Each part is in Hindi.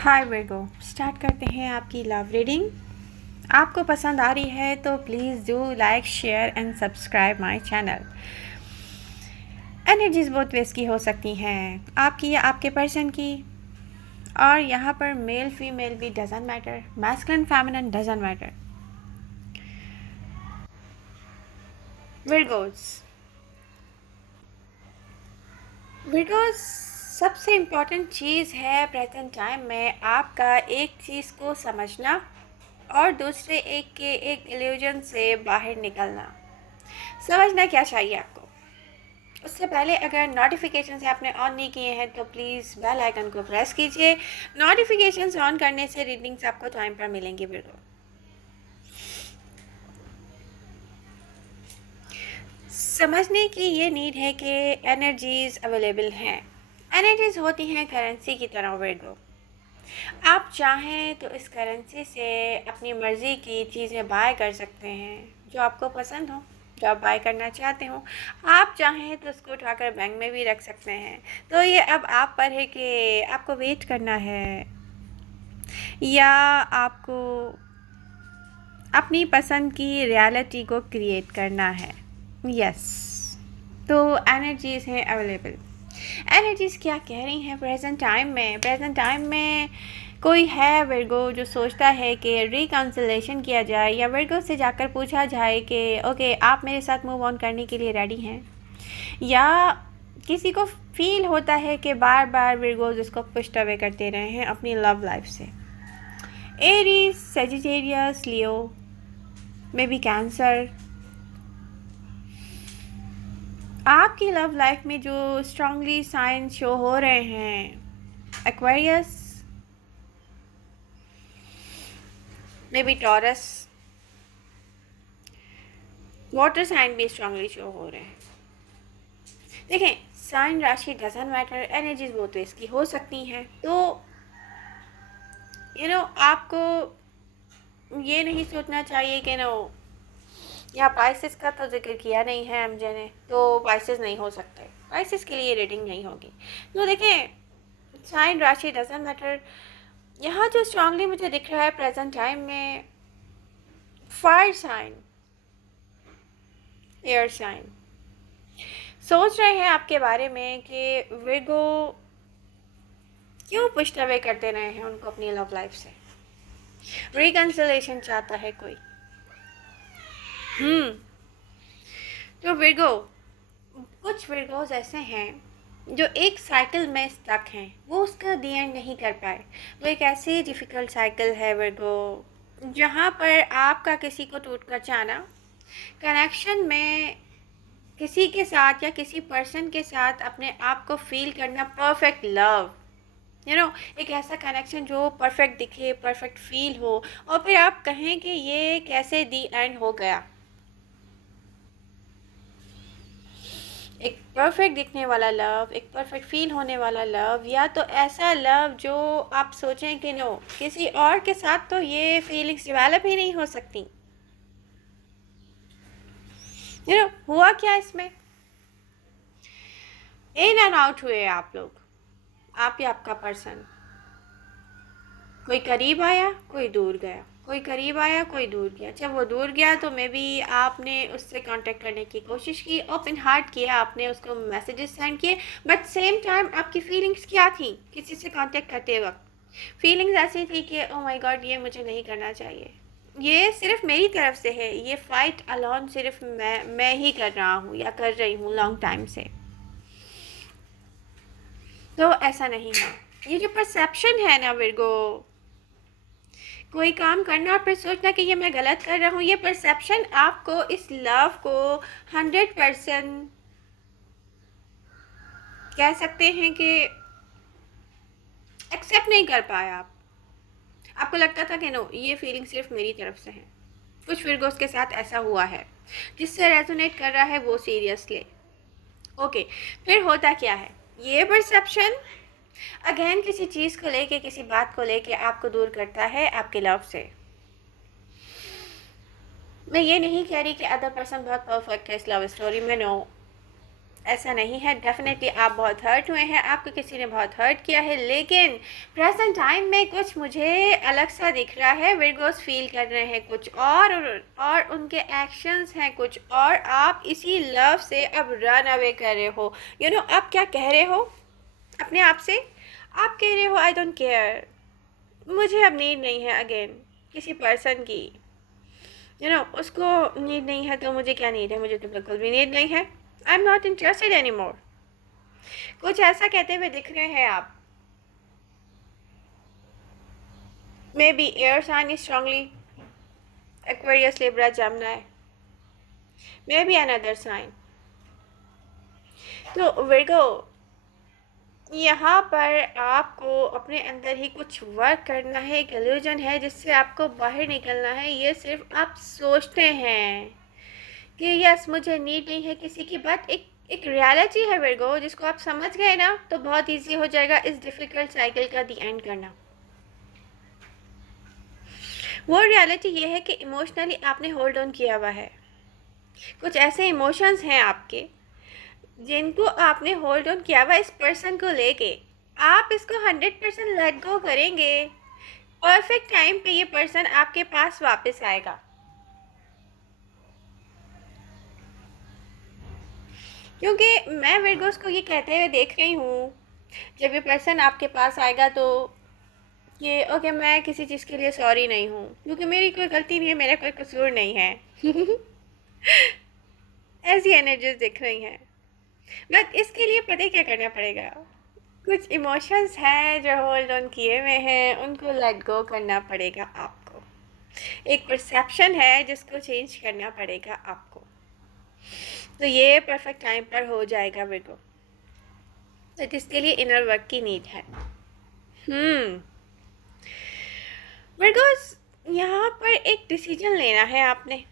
हाय वर्गो, स्टार्ट करते हैं आपकी लव रीडिंग। आपको पसंद आ रही है तो please do like share and subscribe my channel. Energies बहुत वेस्ट की हो सकती हैं, आपकी या आपके पर्सन की। और यहाँ पर मेल फीमेल भी doesn't matter, masculine feminine doesn't matter. Virgos Virgos सबसे इम्पॉर्टेंट चीज़ है प्रेजेंट टाइम में आपका एक चीज़ को समझना और दूसरे एक के एक इल्यूजन से बाहर निकलना। समझना क्या चाहिए आपको। उससे पहले अगर नोटिफिकेशंस आपने ऑन नहीं किए हैं तो प्लीज़ बेल आइकन को प्रेस कीजिए। नोटिफिकेशंस ऑन करने से रीडिंग्स आपको टाइम पर मिलेंगी। बिल्कुल समझने की ये नीड है कि एनर्जीज अवेलेबल हैं। एनर्जीज होती हैं करेंसी की तरह। वर्गो आप चाहें तो इस करेंसी से अपनी मर्ज़ी की चीज़ें बाय कर सकते हैं जो आपको पसंद हो, जो आप बाय करना चाहते हो। आप चाहें तो उसको उठाकर बैंक में भी रख सकते हैं। तो ये अब आप पर है कि आपको वेट करना है या आपको अपनी पसंद की रियलिटी को क्रिएट करना है। यस, तो एनर्जीज हैं अवेलेबल। एनर्जीज क्या कह रही हैं प्रेजेंट टाइम में कोई है वर्गो जो सोचता है कि रिकन्सिलेशन किया जाए या वर्गो से जाकर पूछा जाए कि ओके आप मेरे साथ मूव ऑन करने के लिए रेडी हैं, या किसी को फील होता है कि बार बार वर्गोज उसको पुश्ड अवे करते रहे हैं अपनी लव लाइफ से। Aries, Sagittarius, Leo, maybe Cancer. आपकी लव लाइफ में जो स्ट्रांगली साइन शो हो रहे हैं, Aquarius, maybe Taurus, water sign भी स्ट्रांगली शो हो रहे हैं। देखें, साइन राशि डजंट मैटर, एनर्जीज बहुत तो इसकी हो सकती हैं। तो आपको ये नहीं सोचना चाहिए कि यहाँ पाइसेस का तो जिक्र किया नहीं है एमजे ने, तो पाइसेस नहीं हो सकते, पाइसेस के लिए रेटिंग नहीं होगी। तो देखें, साइन राशि डजंट मैटर। यहाँ जो स्ट्रांगली मुझे दिख रहा है प्रेजेंट टाइम में, फायर साइन, एयर साइन सोच रहे हैं आपके बारे में कि विर्गो क्यों पुश्ड अवे करते रहे हैं उनको अपनी लव लाइफ से। रिकन्सिलेशन चाहता है कोई। तो विर्गो, कुछ विर्गोज ऐसे हैं जो एक साइकिल में स्टक हैं, वो उसका दी एंड नहीं कर पाए। वो एक ऐसी डिफ़िकल्ट साइकिल है विर्गो जहाँ पर आपका किसी को टूट कर जाना, कनेक्शन में किसी के साथ या किसी पर्सन के साथ अपने आप को फील करना, परफेक्ट लव, एक ऐसा कनेक्शन जो परफेक्ट दिखे, परफेक्ट फील हो, और फिर आप कहें कि ये कैसे दी एंड हो गया। एक परफेक्ट दिखने वाला लव, एक परफेक्ट फील होने वाला लव, या तो ऐसा लव जो आप सोचें कि नो, किसी और के साथ तो ये फीलिंग्स डेवलप ही नहीं हो सकती। हुआ क्या इसमें, इन एंड आउट हुए आप लोग, आप ही आपका पर्सन। कोई करीब आया, कोई दूर गया, कोई करीब आया, कोई दूर गया। जब वो दूर गया तो मे बी आपने उससे कांटेक्ट करने की कोशिश की, ओपन हार्ट किया, आपने उसको मैसेजेस सेंड किए, बट सेम टाइम आपकी फीलिंग्स क्या थी किसी से कांटेक्ट करते वक्त? फीलिंग्स ऐसी थी कि ओ माय गॉड, ये मुझे नहीं करना चाहिए, ये सिर्फ मेरी तरफ से है, ये फाइट अलोन सिर्फ मैं ही कर रहा हूँ या कर रही हूँ लॉन्ग टाइम से। तो ऐसा नहीं है। ये जो परसेप्शन है ना विर्गो, कोई काम करना और फिर सोचना कि ये मैं गलत कर रहा हूँ, ये परसेप्शन आपको इस लव को 100% कह सकते हैं कि एक्सेप्ट नहीं कर पाया आप। आपको लगता था कि नो, ये फीलिंग सिर्फ मेरी तरफ से है। कुछ विर्गोस के साथ ऐसा हुआ है, जिससे रेजोनेट कर रहा है वो सीरियसली। ओके, फिर होता क्या है, ये परसेप्शन अगेन किसी चीज़ को लेके, किसी बात को लेके आपको दूर करता है आपके लव से। मैं ये नहीं कह रही कि अदर पर्सन बहुत परफेक्ट है इस लव स्टोरी में, नो, ऐसा नहीं है, डेफिनेटली आप बहुत हर्ट हुए हैं, आपको किसी ने बहुत हर्ट किया है, लेकिन प्रेजेंट टाइम में कुछ मुझे अलग सा दिख रहा है। विर्गोस फील कर रहे हैं कुछ और उनके एक्शंस हैं कुछ और। आप इसी लव से अब रन अवे कर रहे हो। आप क्या कह रहे हो अपने आप से? आप कह रहे हो आई डोंट केयर, मुझे अब नीड नहीं है अगेन किसी पर्सन की। उसको नीड नहीं है तो मुझे क्या नीड है, मुझे तो बिल्कुल भी नीड नहीं है। I am not interested any more. कुछ ऐसा कहते हुए दिख रहे हैं आप। Maybe air sign is strongly Aquarius, Libra, Gemini, maybe another sign. तो विर्गो, यहाँ पर आपको अपने अंदर ही कुछ वर्क करना है। एक इल्यूजन है जिससे आपको बाहर निकलना है। ये सिर्फ आप सोचते हैं कि यस मुझे नीड नहीं है किसी की, बात एक रियलिटी है विर्गो, जिसको आप समझ गए ना तो बहुत इजी हो जाएगा इस डिफ़िकल्ट साइकिल का दी एंड करना। वो रियलिटी ये है कि इमोशनली आपने होल्ड ऑन किया हुआ है। कुछ ऐसे इमोशंस हैं आपके जिनको आपने होल्ड ऑन किया हुआ इस पर्सन को लेके। आप इसको 100% लेट गो करेंगे, परफेक्ट टाइम पे ये पर्सन आपके पास वापस आएगा। क्योंकि मैं विर्गोस को ये कहते हुए देख रही हूँ, जब ये पर्सन आपके पास आएगा तो ये ओके मैं किसी चीज़ के लिए सॉरी नहीं हूँ, क्योंकि मेरी कोई गलती नहीं है, मेरा कोई कसूर नहीं है। ऐसी एनर्जीज दिख रही हैं। बट इसके लिए पता क्या करना पड़ेगा? कुछ इमोशंस हैं जो होल्ड ऑन किए हुए हैं, उनको लेट गो करना पड़ेगा आपको। एक परसेप्शन है जिसको चेंज करना पड़ेगा आपको। तो ये परफेक्ट टाइम पर हो जाएगा विर्गो। तो इसके लिए इनर वर्क की नीड है। विर्गोस, यहाँ पर एक डिसीजन लेना है आपने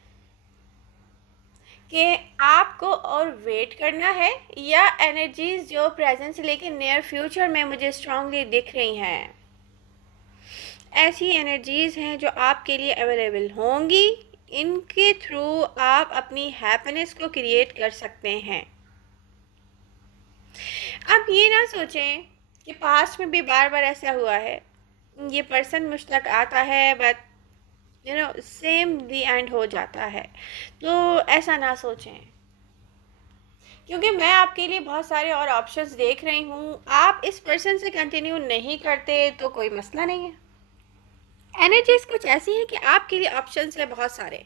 कि आपको और वेट करना है या एनर्जीज जो प्रेजेंट से लेकर नियर फ्यूचर में मुझे स्ट्रांगली दिख रही हैं, ऐसी एनर्जीज हैं जो आपके लिए अवेलेबल होंगी। इनके थ्रू आप अपनी हैप्पीनेस को क्रिएट कर सकते हैं। आप ये ना सोचें कि पास्ट में भी बार बार ऐसा हुआ है, ये पर्सन मुझ तक आता है बट सेम दी एंड हो जाता है। तो ऐसा ना सोचें, क्योंकि मैं आपके लिए बहुत सारे और ऑप्शंस देख रही हूँ। आप इस पर्सन से कंटिन्यू नहीं करते तो कोई मसला नहीं है। एनर्जीज कुछ ऐसी है कि आपके लिए ऑप्शंस है बहुत सारे,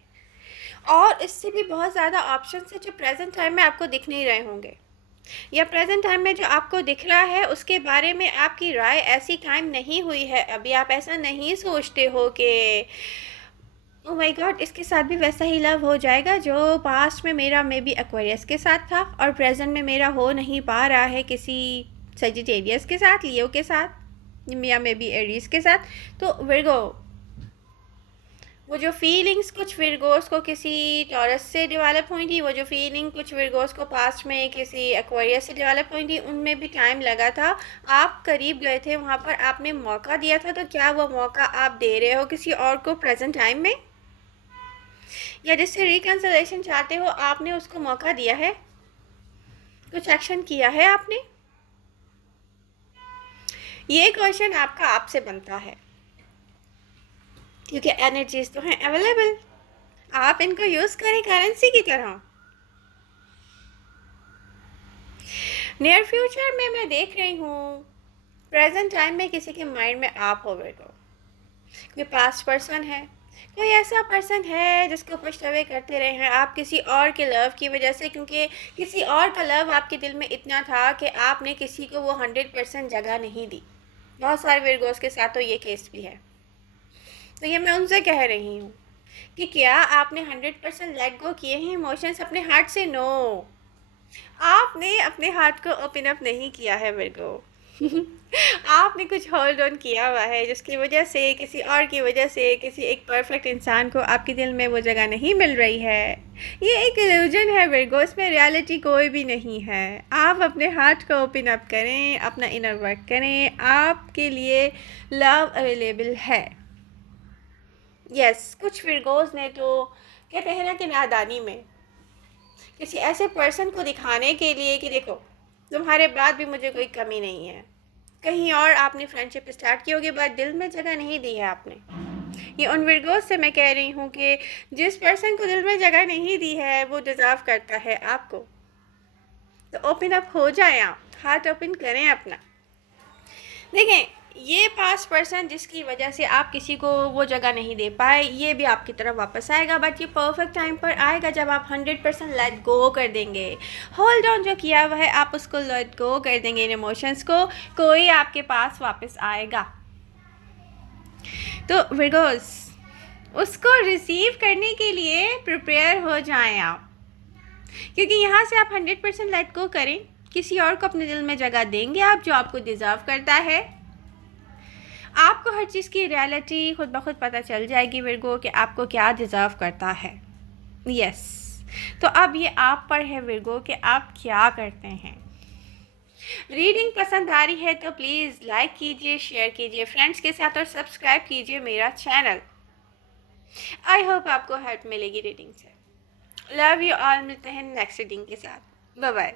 और इससे भी बहुत ज़्यादा ऑप्शंस है जो प्रेजेंट टाइम में आपको दिख नहीं रहे होंगे, या प्रेजेंट टाइम में जो आपको दिख रहा है उसके बारे में आपकी राय ऐसी कायम नहीं हुई है अभी। आप ऐसा नहीं सोचते हो कि ओह माय गॉड इसके साथ भी वैसा ही लव हो जाएगा जो पास्ट में मेरा मे बी एक्वेरियस के साथ था और प्रेजेंट में मेरा हो नहीं पा रहा है किसी सजिटेरियस के साथ, लियो के साथ, या मे बी एरीज के साथ। तो विर्गो, वो जो फीलिंग्स कुछ विर्गोस को किसी टॉरस से डेवलप हुई थी, वो जो फीलिंग कुछ विर्गोस को पास्ट में किसी एक्वेरियस से डेवलप हुई थी, उनमें भी टाइम लगा था। आप करीब गए थे वहाँ पर, आपने मौका दिया था। तो क्या वो मौका आप दे रहे हो किसी और को प्रेजेंट टाइम में? या जिससे रिकंसिलेशन चाहते हो आपने उसको मौका दिया है? कुछ एक्शन किया है आपने? ये क्वेश्चन आपका आपसे बनता है, क्योंकि एनर्जीज तो हैं अवेलेबल। आप इनको यूज़ करें करेंसी की तरह। नियर फ्यूचर में मैं देख रही हूँ प्रेजेंट टाइम में किसी के माइंड में आप हो बैठो, कोई पास्ट पर्सन है, कोई ऐसा पर्सन है जिसको पुश अवे करते रहे हैं आप किसी और के लव की वजह से, क्योंकि किसी और का लव आपके दिल में इतना था कि आपने किसी को वो 100% जगह नहीं दी। बहुत सारे विर्गोस के साथ तो ये केस भी है। तो ये मैं उनसे कह रही हूँ कि क्या आपने 100% लेट गो किए हैं इमोशंस अपने हार्ट से? नो, आपने अपने हार्ट को ओपन अप नहीं किया है विर्गो। आपने कुछ होल्ड ऑन किया हुआ है जिसकी वजह से, किसी और की वजह से, किसी एक परफेक्ट इंसान को आपके दिल में वो जगह नहीं मिल रही है। ये एक इल्यूजन है विर्गो, इसमें रियलिटी कोई भी नहीं है। आप अपने हार्ट को ओपन अप करें, अपना इनर वर्क करें, आपके लिए लव अवेलेबल है। यस, कुछ विर्गोज ने तो कहते हैं ना कि नादानी में किसी ऐसे पर्सन को दिखाने के लिए कि देखो तुम्हारे बाद भी मुझे कोई कमी नहीं है। कहीं और आपने फ्रेंडशिप स्टार्ट की होगी बट दिल में जगह नहीं दी है आपने। ये उन विर्गोस से मैं कह रही हूँ कि जिस पर्सन को दिल में जगह नहीं दी है वो डिज़र्व करता है आपको। तो ओपन अप हो जाए, आप हार्ट ओपन करें अपना। देखें, ये पास पर्सन जिसकी वजह से आप किसी को वो जगह नहीं दे पाए, ये भी आपकी तरफ वापस आएगा, बट ये परफेक्ट टाइम पर आएगा जब आप 100% लेट गो कर देंगे। होल्ड ऑन जो किया हुआ है आप उसको लेट गो कर देंगे, इन इमोशंस को, कोई आपके पास वापस आएगा। तो विर्गोस, उसको रिसीव करने के लिए प्रिपेयर हो जाएं आप, क्योंकि यहाँ से आप 100% लेट गो करें, किसी और को अपने दिल में जगह देंगे आप जो आपको डिज़र्व करता है। आपको हर चीज़ की रियलिटी खुद ब खुद पता चल जाएगी विर्गो कि आपको क्या डिज़र्व करता है। यस, तो अब ये आप पर है विर्गो कि आप क्या करते हैं। रीडिंग पसंद आ रही है तो प्लीज़ लाइक कीजिए, शेयर कीजिए फ्रेंड्स के साथ और सब्सक्राइब कीजिए मेरा चैनल। आई होप आपको हेल्प मिलेगी रीडिंग से। लव यू ऑल, मिलते हैं नेक्स्ट रीडिंग के साथ। Bye bye.